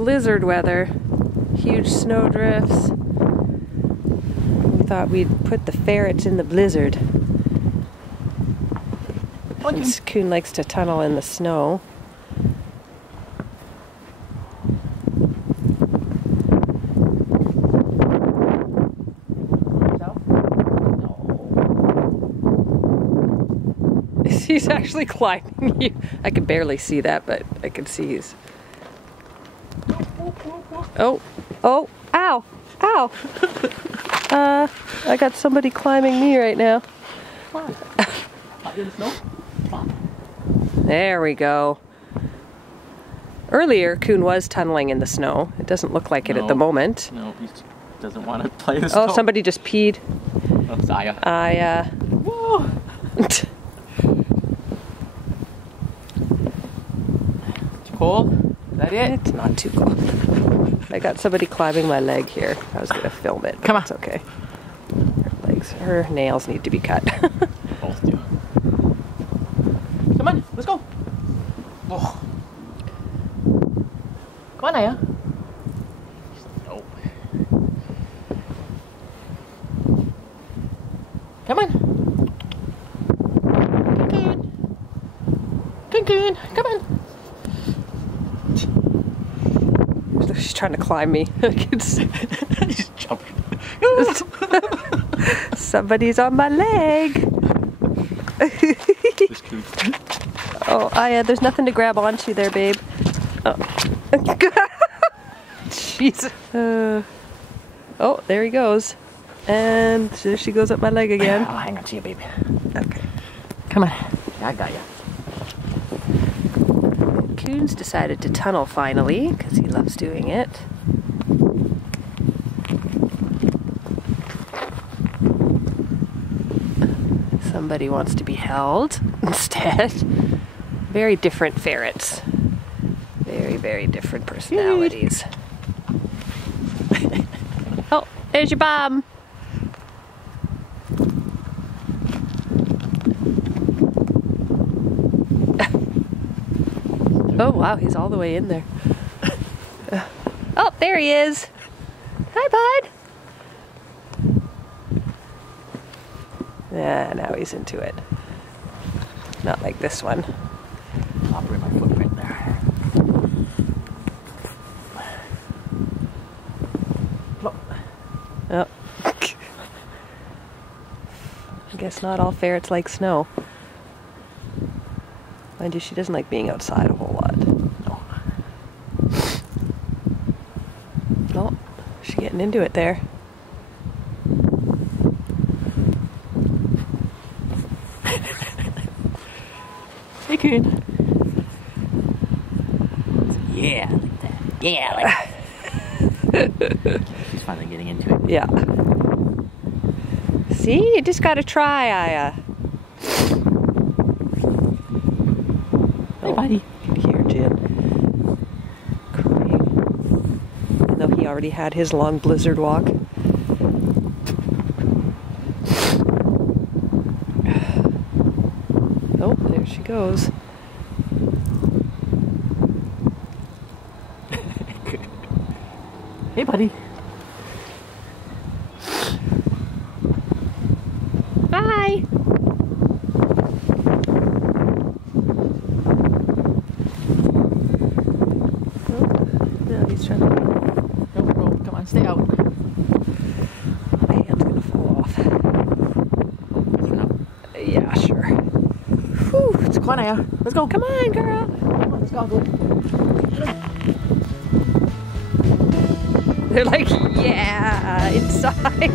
blizzard weather. Huge snow drifts. We thought we'd put the ferrets in the blizzard. Since Coon likes to tunnel in the snow. He's actually climbing you. I could barely see that, but I could see he's... Oh, oh, ow, ow. I got somebody climbing me right now. Come on. There we go. Earlier, Coon was tunneling in the snow. It doesn't look like it at the moment. No, he doesn't want to play the snow. Oh, somebody just peed. Oh, Zaya. Whoa. Too cold? Is that it? It's not too cold. I got somebody climbing my leg here. I was gonna film it. Come on. It's okay. Her nails need to be cut. Both do. Come on, let's go. Oh. Come on, Aya. Nope. Come on. Coon. Come on. She's trying to climb me. He's jumping. Somebody's on my leg. Oh, Aya, there's nothing to grab onto there, babe. Oh. Jeez. Oh, there he goes. And there she goes up my leg again. I'll hang on to you, baby. Okay. Come on. I got you. Coon's decided to tunnel finally, because he loves doing it. Somebody wants to be held instead. Very different ferrets. Very, very different personalities. Oh, there's your bomb. Oh wow, he's all the way in there. Oh, there he is. Hi, bud. Yeah, now he's into it. Not like this one. I'll bring my footprint there. Oh. I guess not all ferrets like snow. Mind you, she doesn't like being outside a whole lot. No. Oh, she's getting into it there. Hey, Coon. Yeah, like that. Yeah, like that. She's finally getting into it. Yeah. See, you just gotta try, Aya. Hey, buddy. You can hear Jin crying. Even though he already had his long blizzard walk. Oh, there she goes. Hey, buddy. Bye. Oh, no, he's trying to... No, come on, stay out. My hand's gonna fall off. Yeah, sure. Whew, it's Come on, Aya. Let's go. Come on, girl. Come on, let's go. They're like, yeah, inside.